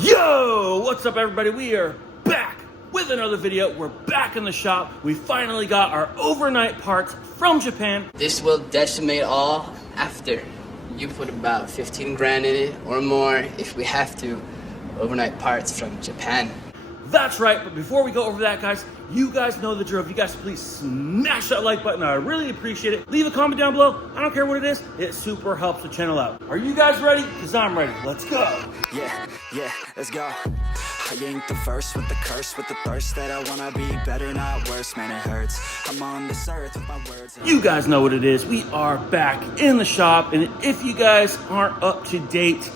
Yo, what's up everybody? We are back with another video. We're back in the shop. We finally got our overnight parts from Japan. This will decimate all after you put about 15 grand in it or more if we have to. Overnight parts from Japan. That's right, but before we go over that, guys, you guys know the drill. If you guys please smash that like button, I really appreciate it. Leave a comment down below. I don't care what it is. It super helps the channel out. Are you guys ready? Because I'm ready. Let's go. Yeah, let's go. I ain't the first with the curse, with the thirst that I wanna be better, not worse, man, it hurts. I'm on this earth with my words. You guys know what it is. We are back in the shop, and if you guys aren't up to date,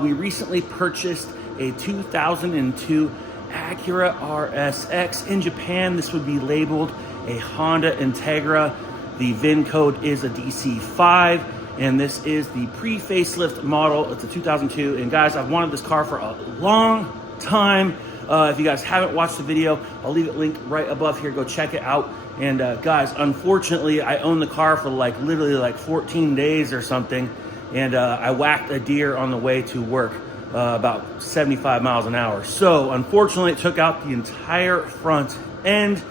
we recently purchased a 2002 Acura Rsx in Japan. This would be labeled a Honda Integra. The VIN code is a DC5, and this is the pre-facelift model. It's a 2002, and guys, I've wanted this car for a long time. If you guys haven't watched the video, I'll leave it linked right above here. Go check it out. And guys, unfortunately, I owned the car for literally 14 days or something, and I whacked a deer on the way to work. About 75 miles an hour. So unfortunately it took out the entire front end,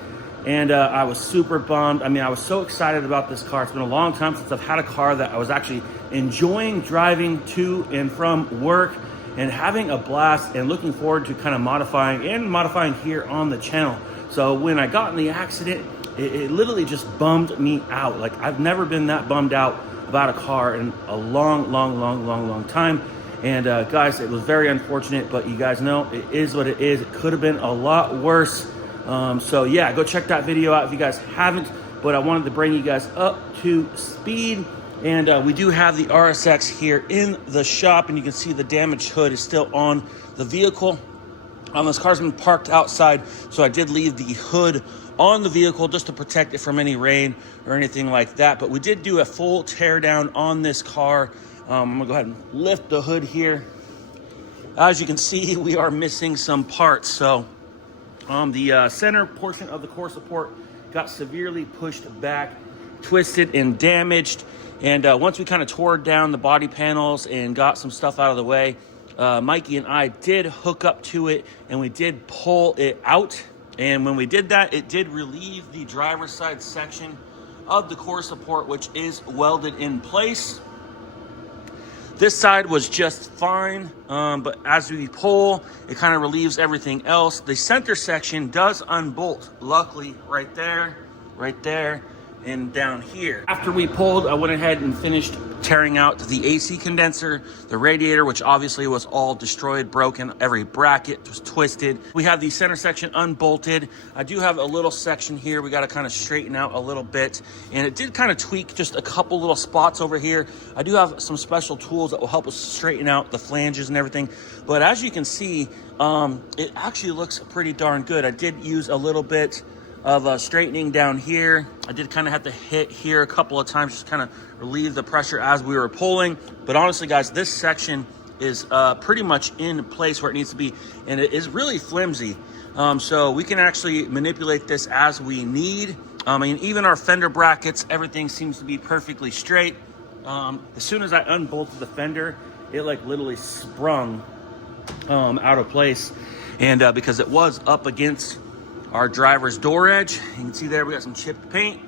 and I was super bummed. I mean, I was so excited about this car. It's been a long time since I've had a car that I was actually enjoying driving to and from work and having a blast and looking forward to kind of modifying here on the channel. So when I got in the accident, it literally just bummed me out. Like, I've never been that bummed out about a car in a long time. And guys, it was very unfortunate, but you guys know it is what it is. It could have been a lot worse. So yeah, go check that video out if you guys haven't. But I wanted to bring you guys up to speed. And we do have the RSX here in the shop, and you can see the damaged hood is still on the vehicle. This car's been parked outside, so I did leave the hood on the vehicle just to protect it from any rain or anything like that. But we did do a full tear down on this car. I'm gonna go ahead and lift the hood here. As you can see, we are missing some parts. So the center portion of the core support got severely pushed back, twisted and damaged. And once we kind of tore down the body panels and got some stuff out of the way, Mikey and I did hook up to it, and we did pull it out. And when we did that, it did relieve the driver's side section of the core support, which is welded in place. This side was just fine, but as we pull, it kind of relieves everything else. The center section does unbolt, luckily, right there, and down here. After we pulled, I went ahead and finished tearing out the AC condenser, the radiator, which obviously was all destroyed, broken. Every bracket was twisted. We have the center section unbolted. I do have a little section here we got to kind of straighten out a little bit, and it did kind of tweak just a couple little spots over here. I do have some special tools that will help us straighten out the flanges and everything, but as you can see, it actually looks pretty darn good. I did use a little bit of straightening down here. I did kind of have to hit here a couple of times, just kind of relieve the pressure as we were pulling. But honestly, guys, this section is pretty much in place where it needs to be, and it is really flimsy. So we can actually manipulate this as we need. I mean, even our fender brackets, everything seems to be perfectly straight. As soon as I unbolted the fender, it literally sprung out of place, and because it was up against our driver's door edge. You can see there we got some chipped paint.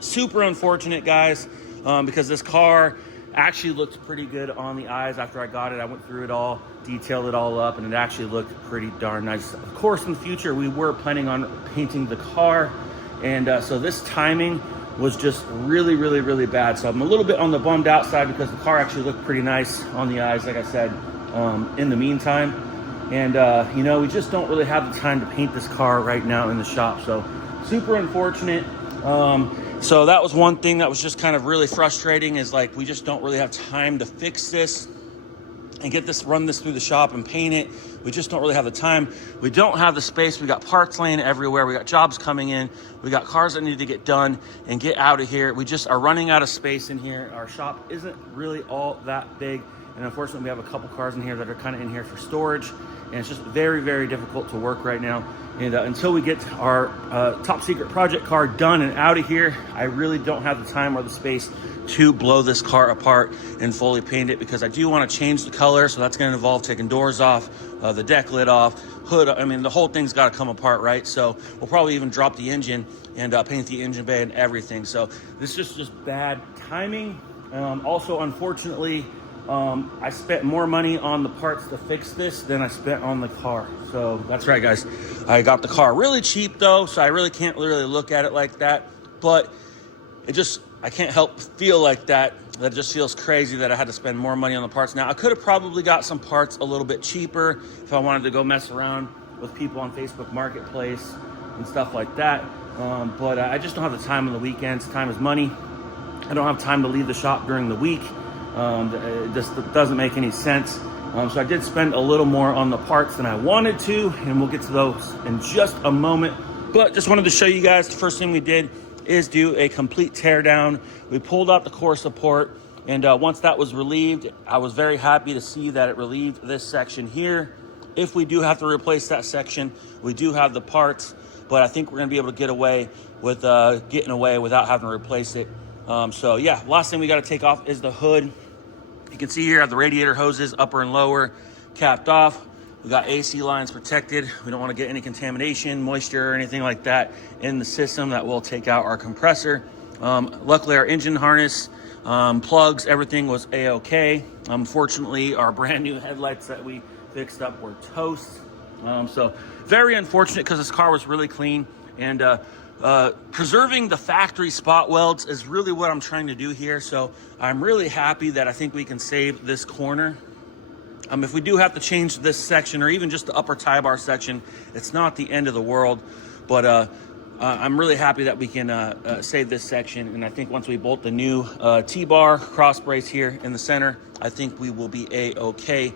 Super unfortunate, guys, because this car actually looked pretty good on the eyes. After I got it, I went through it all, detailed it all up, and it actually looked pretty darn nice. Of course, in the future, we were planning on painting the car, and so this timing was just really bad. So I'm a little bit on the bummed out side because the car actually looked pretty nice on the eyes, like I said, in the meantime. And, you know, we just don't really have the time to paint this car right now in the shop. So super unfortunate. So that was one thing that was just kind of really frustrating, is we just don't really have time to fix this and run this through the shop and paint it. We just don't really have the time. We don't have the space. We got parts laying everywhere. We got jobs coming in. We got cars that need to get done and get out of here. We just are running out of space in here. Our shop isn't really all that big. And unfortunately, we have a couple cars in here that are kind of in here for storage. And it's just very, very difficult to work right now. And until we get our top secret project car done and out of here, I really don't have the time or the space to blow this car apart and fully paint it, because I do want to change the color. So that's going to involve taking doors off, the deck lid off, hood. I mean, the whole thing's got to come apart, right? So we'll probably even drop the engine and paint the engine bay and everything. So this is just bad timing. Also, unfortunately, I spent more money on the parts to fix this than I spent on the car. So that's right, guys. I got the car really cheap though, so I really can't really look at it like that. But I can't help feel like that. That just feels crazy that I had to spend more money on the parts. Now, I could have probably got some parts a little bit cheaper if I wanted to go mess around with people on Facebook Marketplace and stuff like that. But I just don't have the time on the weekends. Time is money. I don't have time to leave the shop during the week. It just doesn't make any sense. So I did spend a little more on the parts than I wanted to, and we'll get to those in just a moment. But just wanted to show you guys, the first thing we did is do a complete tear down. We pulled out the core support, and once that was relieved, I was very happy to see that it relieved this section here. If we do have to replace that section, we do have the parts, but I think we're gonna be able to get away with getting away without having to replace it. So yeah, last thing we gotta take off is the hood. You can see here I have the radiator hoses, upper and lower, capped off. We got AC lines protected. We don't want to get any contamination, moisture, or anything like that in the system that will take out our compressor. Luckily, our engine harness, plugs, everything was A-okay. Unfortunately, our brand new headlights that we fixed up were toast. So very unfortunate, because this car was really clean. And preserving the factory spot welds is really what I'm trying to do here. So I'm really happy that I think we can save this corner. If we do have to change this section, or even just the upper tie bar section, it's not the end of the world. But I'm really happy that we can save this section. And I think once we bolt the new T-bar cross brace here in the center, I think we will be A-okay.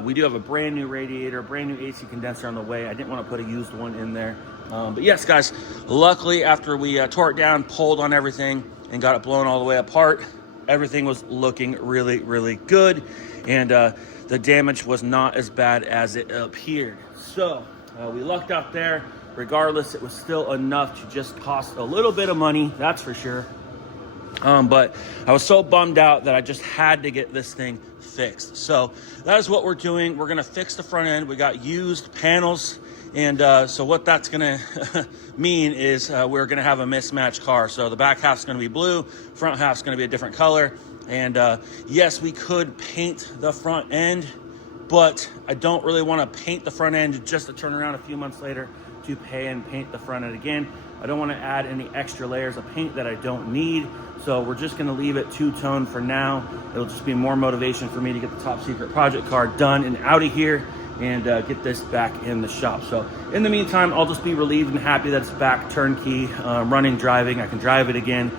We do have a brand new radiator, brand new AC condenser on the way. I didn't want to put a used one in there. But yes, guys, luckily after we tore it down, pulled on everything, and got it blown all the way apart, everything was looking really, really good. And the damage was not as bad as it appeared. So we lucked out there. Regardless, it was still enough to just cost a little bit of money, that's for sure. But I was so bummed out that I just had to get this thing fixed. So that is what we're doing. We're gonna fix the front end. We got used panels. And so what that's gonna mean is we're gonna have a mismatched car. So the back half's gonna be blue, front half's gonna be a different color. And yes, we could paint the front end, but I don't really wanna paint the front end just to turn around a few months later to pay and paint the front end again. I don't wanna add any extra layers of paint that I don't need. So we're just gonna leave it two-tone for now. It'll just be more motivation for me to get the top secret project car done and out of here, and get this back in the shop. So in the meantime, I'll just be relieved and happy that it's back turnkey, running, driving. I can drive it again.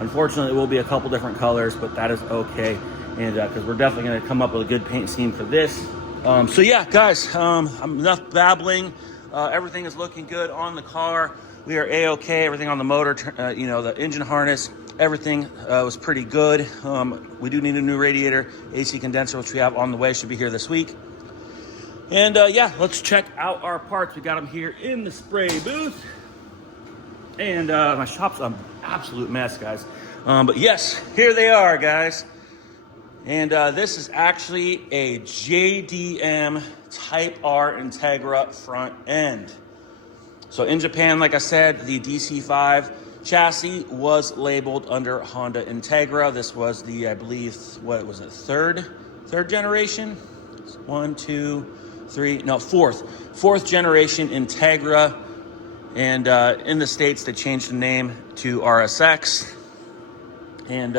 Unfortunately, it will be a couple different colors, but that is okay. And because we're definitely gonna come up with a good paint scheme for this. So yeah, guys, I'm enough babbling. Everything is looking good on the car. We are A-okay, everything on the motor, the engine harness, everything was pretty good. We do need a new radiator, AC condenser, which we have on the way, should be here this week. And yeah, let's check out our parts. We got them here in the spray booth. And my shop's an absolute mess, guys. But yes, here they are, guys. And this is actually a JDM Type R Integra front end. So in Japan, like I said, the DC5 chassis was labeled under Honda Integra. This was the, I believe, what was it, third generation? 1, 2, 3, no, fourth generation Integra. And in the States, they changed the name to Rsx. And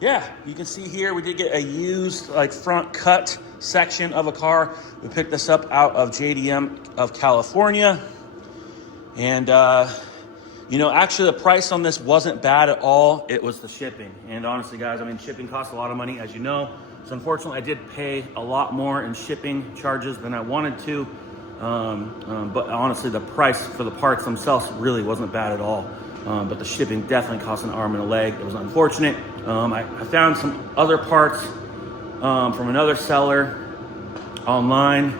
yeah, you can see here, we did get a used front cut section of a car. We picked this up out of JDM of California. And actually the price on this wasn't bad at all. It was the shipping. And honestly, guys, I mean, shipping costs a lot of money, as you know. So unfortunately, I did pay a lot more in shipping charges than I wanted to. But honestly, the price for the parts themselves really wasn't bad at all. But the shipping definitely cost an arm and a leg. It was unfortunate. I found some other parts from another seller online,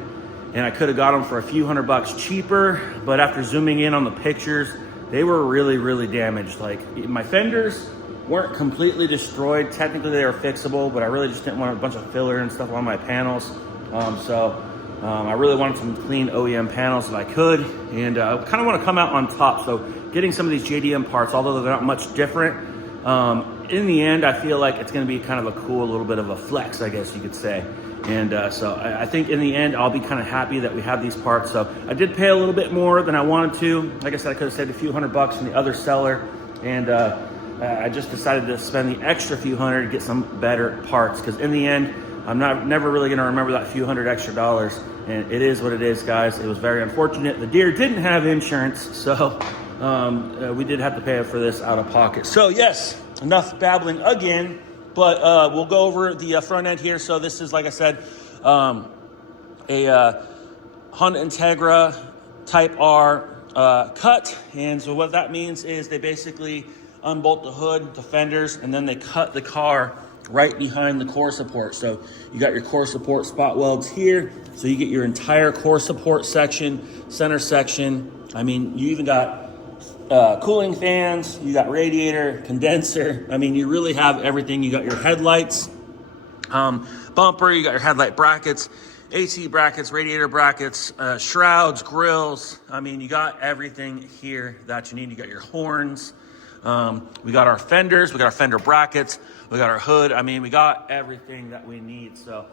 and I could have got them for a few $100 cheaper, but after zooming in on the pictures, they were really, really damaged. Like, my fenders weren't completely destroyed. Technically they were fixable, but I really just didn't want a bunch of filler and stuff on my panels. I really wanted some clean OEM panels that I could, and I kind of want to come out on top. So getting some of these JDM parts, although they're not much different, in the end, I feel like it's going to be kind of a cool little bit of a flex, I guess you could say. And so I think in the end, I'll be kind of happy that we have these parts. So I did pay a little bit more than I wanted to. Like I said, I could have saved a few $100 from the other seller, and I just decided to spend the extra few hundred to get some better parts, because in the end, I'm never really going to remember that few hundred extra dollars, and it is what it is, guys. It was very unfortunate. The deer didn't have insurance, so we did have to pay for this out of pocket. So yes, enough babbling again, but we'll go over the front end here. So this is, like I said, a Honda Integra Type R cut, and so what that means is they basically unbolt the hood, the fenders, and then they cut the car right behind the core support. So you got your core support spot welds here, so you get your entire core support section, center section. I mean, you even got cooling fans, you got radiator, condenser. I mean, you really have everything. You got your headlights, bumper, you got your headlight brackets, AC brackets, radiator brackets, shrouds, grills. I mean, you got everything here that you need. You got your horns. We got our fenders, we got our fender brackets, we got our hood. I mean, we got everything that we need. So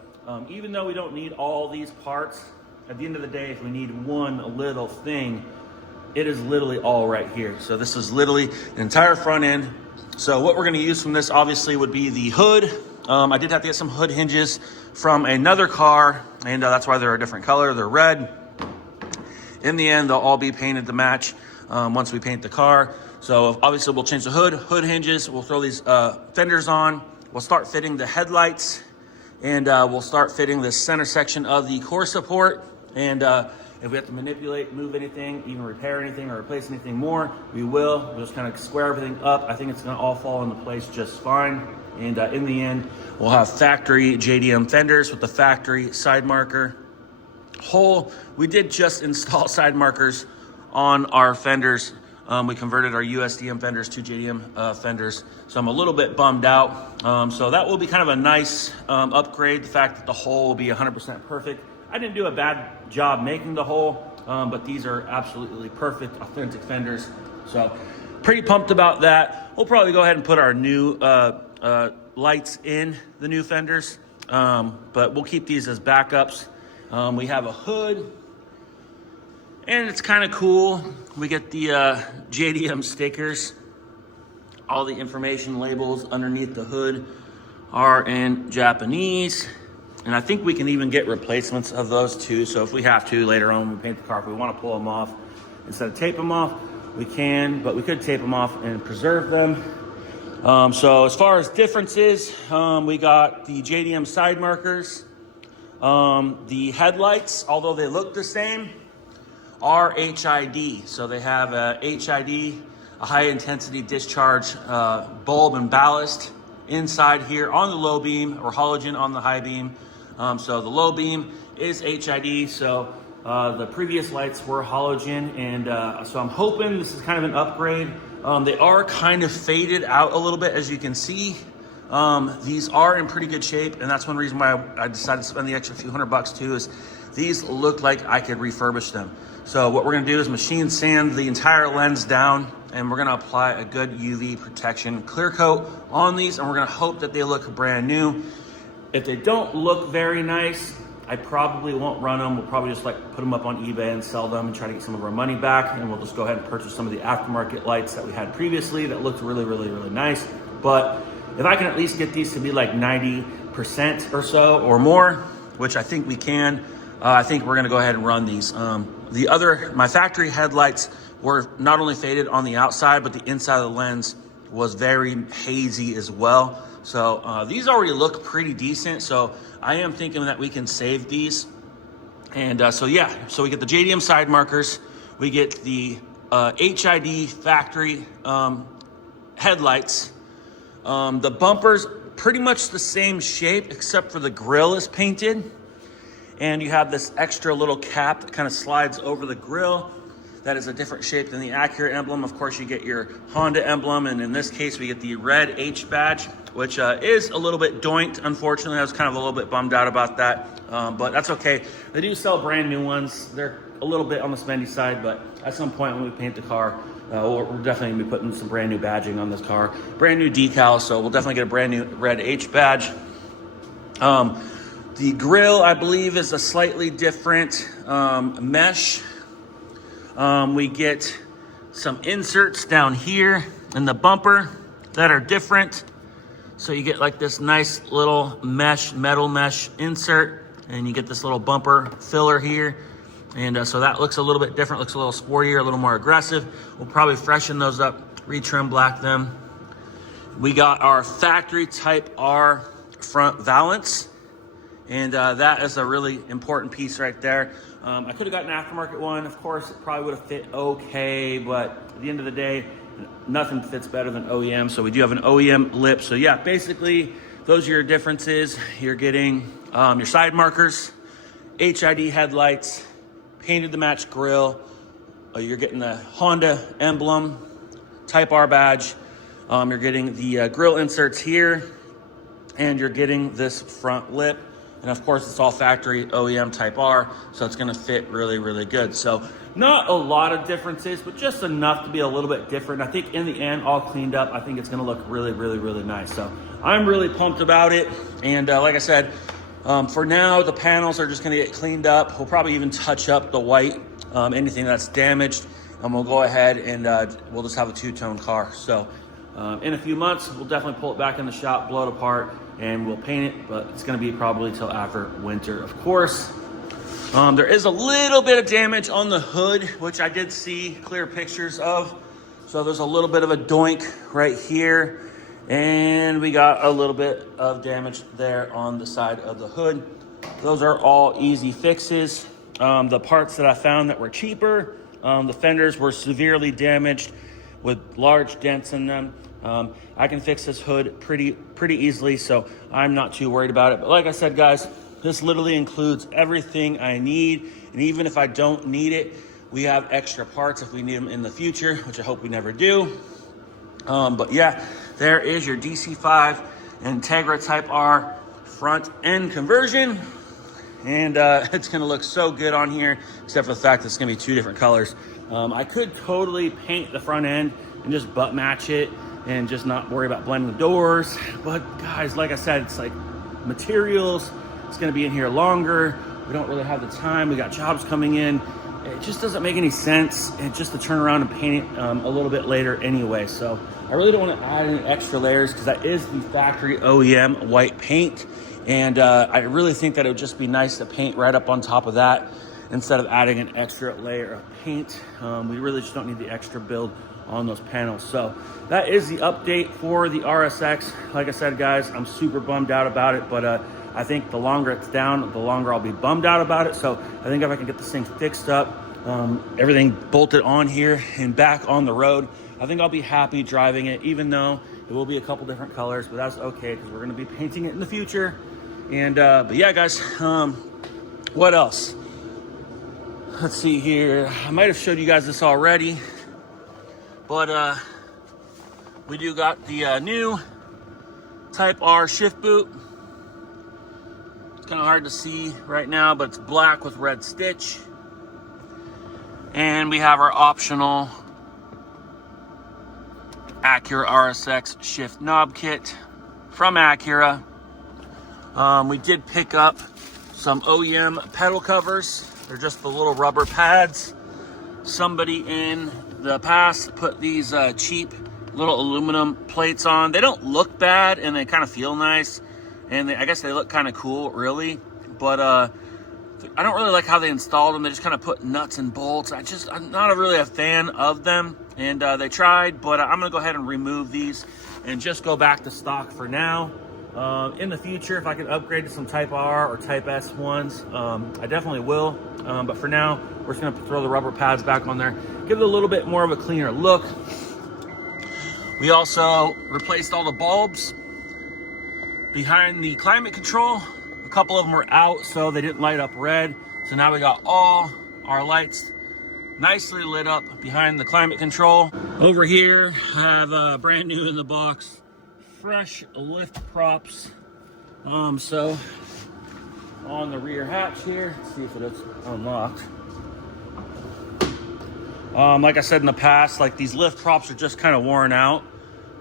even though we don't need all these parts, at the end of the day, if we need one little thing, it is literally all right here. So this is literally the entire front end. So what we're gonna use from this obviously would be the hood. I did have to get some hood hinges from another car, and that's why they're a different color, they're red. In the end, they'll all be painted to match once we paint the car. So obviously we'll change the hood hinges, we'll throw these fenders on, we'll start fitting the headlights, and we'll start fitting the center section of the core support. And if we have to manipulate, move anything, even repair anything or replace anything more, we will. We'll just kind of square everything up. I think it's gonna all fall into place just fine. And in the end, we'll have factory JDM fenders with the factory side marker hole. We did just install side markers on our fenders. We converted our USDM fenders to JDM fenders, so I'm a little bit bummed out. So that will be kind of a nice upgrade, the fact that the hole will be 100% perfect. I didn't do a bad job making the hole, but these are absolutely perfect, authentic fenders. So pretty pumped about that. We'll probably go ahead and put our new lights in the new fenders, but we'll keep these as backups. We have a hood, and it's kind of cool. We get the JDM stickers. All the information labels underneath the hood are in Japanese. And I think we can even get replacements of those too. So if we have to later on when we paint the car, if we want to pull them off, instead of tape them off, we can, but we could tape them off and preserve them. So as far as differences, we got the JDM side markers. The headlights, although they look the same, are HID. So they have a HID, a high intensity discharge bulb and ballast inside here on the low beam, or halogen on the high beam. So the low beam is HID. So the previous lights were halogen, and so I'm hoping this is kind of an upgrade. They are kind of faded out a little bit, as you can see. These are in pretty good shape, and that's one reason why I decided to spend the extra few $100 too, is these look like I could refurbish them. So what we're gonna do is machine sand the entire lens down, and we're gonna apply a good UV protection clear coat on these, and we're gonna hope that they look brand new. If they don't look very nice, I probably won't run them. We'll probably just like put them up on eBay and sell them and try to get some of our money back, and we'll just go ahead and purchase some of the aftermarket lights that we had previously that looked really, really, really nice. But if I can at least get these to be like 90% or so or more, which I think we can, I think we're gonna go ahead and run these. My factory headlights were not only faded on the outside, but the inside of the lens was very hazy as well. So these already look pretty decent. So I am thinking that we can save these. And so yeah, so we get the JDM side markers, we get the HID factory headlights. The bumpers pretty much the same shape, except for the grille is painted. And you have this extra little cap that kind of slides over the grille. That is a different shape than the Acura emblem. Of course, you get your Honda emblem, and in this case, we get the red H badge, which is a little bit doinked, unfortunately. I was kind of a little bit bummed out about that, but that's okay. They do sell brand new ones. They're a little bit on the spendy side, but at some point when we paint the car, we're definitely gonna be putting some brand new badging on this car. Brand new decals, so we'll definitely get a brand new red H badge. The grille, I believe, is a slightly different mesh. We get some inserts down here in the bumper that are different. So you get like this nice little mesh, metal mesh insert, and you get this little bumper filler here. And so that looks a little bit different, looks a little sportier, a little more aggressive. We'll probably freshen those up, retrim black them. We got our factory Type R front valance. And that is a really important piece right there. I could have gotten an aftermarket one. Of course, it probably would have fit okay, but at the end of the day, nothing fits better than OEM. So we do have an OEM lip. So yeah, basically, those are your differences. You're getting your side markers, HID headlights, painted to match grille. You're getting the Honda emblem, Type R badge. You're getting the grille inserts here, and you're getting this front lip. And of course, it's all factory OEM Type R, so it's gonna fit really, really good. So not a lot of differences, but just enough to be a little bit different. I think in the end, all cleaned up, I think it's gonna look really, really, really nice. So I'm really pumped about it. And like I said, for now, the panels are just gonna get cleaned up. We'll probably even touch up the white, anything that's damaged, and we'll go ahead and we'll just have a two-tone car. So in a few months, we'll definitely pull it back in the shop, blow it apart, and we'll paint it, but it's gonna be probably till after winter, of course. There is a little bit of damage on the hood, which I did see clear pictures of. So there's a little bit of a doink right here, and we got a little bit of damage there on the side of the hood. Those are all easy fixes. The parts that I found that were cheaper, the fenders were severely damaged with large dents in them. I can fix this hood pretty easily, so I'm not too worried about it. But like I said, guys, this literally includes everything I need. And even if I don't need it, we have extra parts if we need them in the future, which I hope we never do. But yeah, there is your DC5 Integra Type R front end conversion. And it's gonna look so good on here, except for the fact that it's gonna be two different colors. I could totally paint the front end and just butt match it and just not worry about blending the doors. But guys, like I said, it's like materials, it's gonna be in here longer. We don't really have the time. We got jobs coming in. It just doesn't make any sense and just to turn around and paint it a little bit later anyway. So I really don't want to add any extra layers because that is the factory OEM white paint. And I really think that it would just be nice to paint right up on top of that instead of adding an extra layer of paint. We really just don't need the extra build on those panels. So that is the update for the RSX. Like I said, guys, I'm super bummed out about it, but I think the longer it's down, the longer I'll be bummed out about it. So I think if I can get this thing fixed up, everything bolted on here and back on the road, I think I'll be happy driving it, even though it will be a couple different colors, but that's okay because we're gonna be painting it in the future. And but yeah, guys, what else? Let's see here. I might have showed you guys this already, but we do got the new Type R shift boot. It's kind of hard to see right now, but it's black with red stitch. And we have our optional Acura Rsx shift knob kit from Acura. We did pick up some OEM pedal covers. They're just the little rubber pads. Somebody in the past put these cheap little aluminum plates on. They don't look bad and they kind of feel nice. And I guess they look kind of cool, really. But I don't really like how they installed them. They just kind of put nuts and bolts. I'm not really a fan of them. And they tried, but I'm gonna go ahead and remove these and just go back to stock for now. In the future, if I can upgrade to some Type R or Type S ones, I definitely will. But for now, we're just gonna throw the rubber pads back on there, give it a little bit more of a cleaner look. We also replaced all the bulbs. behind the climate control. A couple of them were out, so they didn't light up red. So now we got all our lights nicely lit up behind the climate control. Over here, I have brand new in the box, fresh lift props. So on the rear hatch here, let's see if it is unlocked. Like I said in the past, like these lift props are just kind of worn out.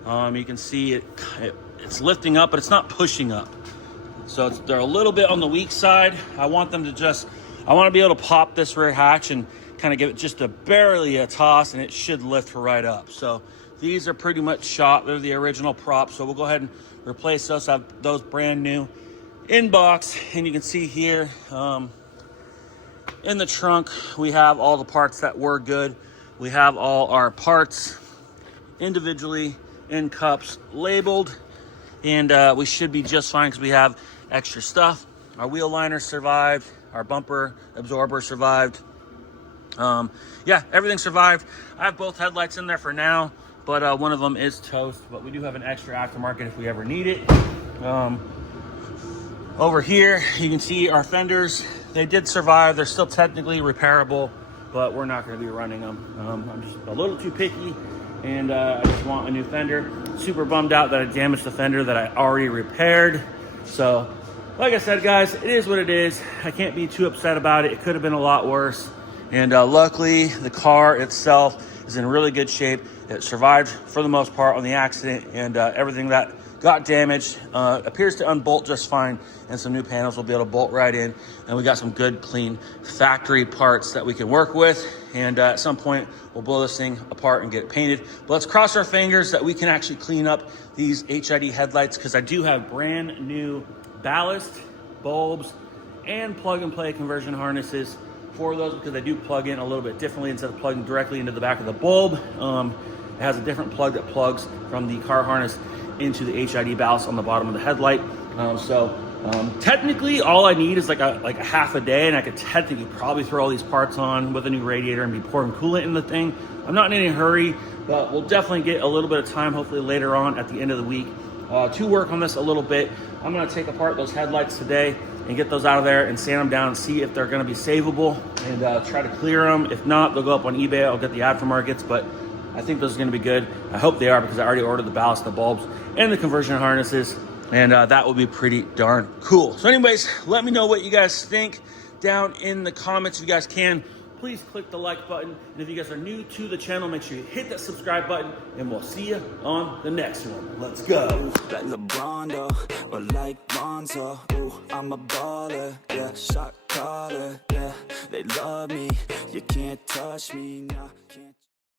You can see it's lifting up, but it's not pushing up. So they're a little bit on the weak side. I want to be able to pop this rear hatch and kind of give it just barely a toss, and it should lift right up. So these are pretty much shot. They're the original props. So we'll go ahead and replace those. I have those brand new in box, and you can see here in the trunk, we have all the parts that were good. We have all our parts individually in cups labeled, and we should be just fine because we have extra stuff. Our wheel liner survived, our bumper absorber survived. Yeah, everything survived. I have both headlights in there for now, but one of them is toast, but we do have an extra aftermarket if we ever need it. Over here, you can see our fenders. They did survive. They're still technically repairable, but we're not going to be running them. I'm just a little too picky, and I just want a new fender. Super bummed out that I damaged the fender that I already repaired. So, like I said, guys, it is what it is. I can't be too upset about it. It could have been a lot worse. And luckily, the car itself is in really good shape. It survived for the most part on the accident, and everything that got damaged appears to unbolt just fine, and some new panels will be able to bolt right in. And we got some good, clean factory parts that we can work with. And at some point, we'll blow this thing apart and get it painted. But let's cross our fingers that we can actually clean up these HID headlights, because I do have brand new ballast, bulbs, and plug-and-play conversion harnesses for those, because they do plug in a little bit differently. Instead of plugging directly into the back of the bulb, it has a different plug that plugs from the car harness into the HID ballast on the bottom of the headlight. Technically, all I need is like a half a day, and I could technically probably throw all these parts on with a new radiator and be pouring coolant in the thing. I'm not in any hurry, but we'll definitely get a little bit of time, hopefully later on at the end of the week, to work on this a little bit. I'm going to take apart those headlights today and get those out of there and sand them down and see if they're going to be savable, and try to clear them. If not, they'll go up on eBay. I'll get the aftermarkets, but I think those are going to be good. I hope they are, because I already ordered the ballast, the bulbs, and the conversion harnesses, and that will be pretty darn cool. So anyways, let me know what you guys think down in the comments if you guys can. Please click the like button, and if you guys are new to the channel, make sure you hit that subscribe button, and we'll see you on the next one. Let's go. Like LeBron, though, or like Bonzo. Ooh, I'm a baller, yeah, shot caller, yeah. They love me, you can't touch me, nah, can't.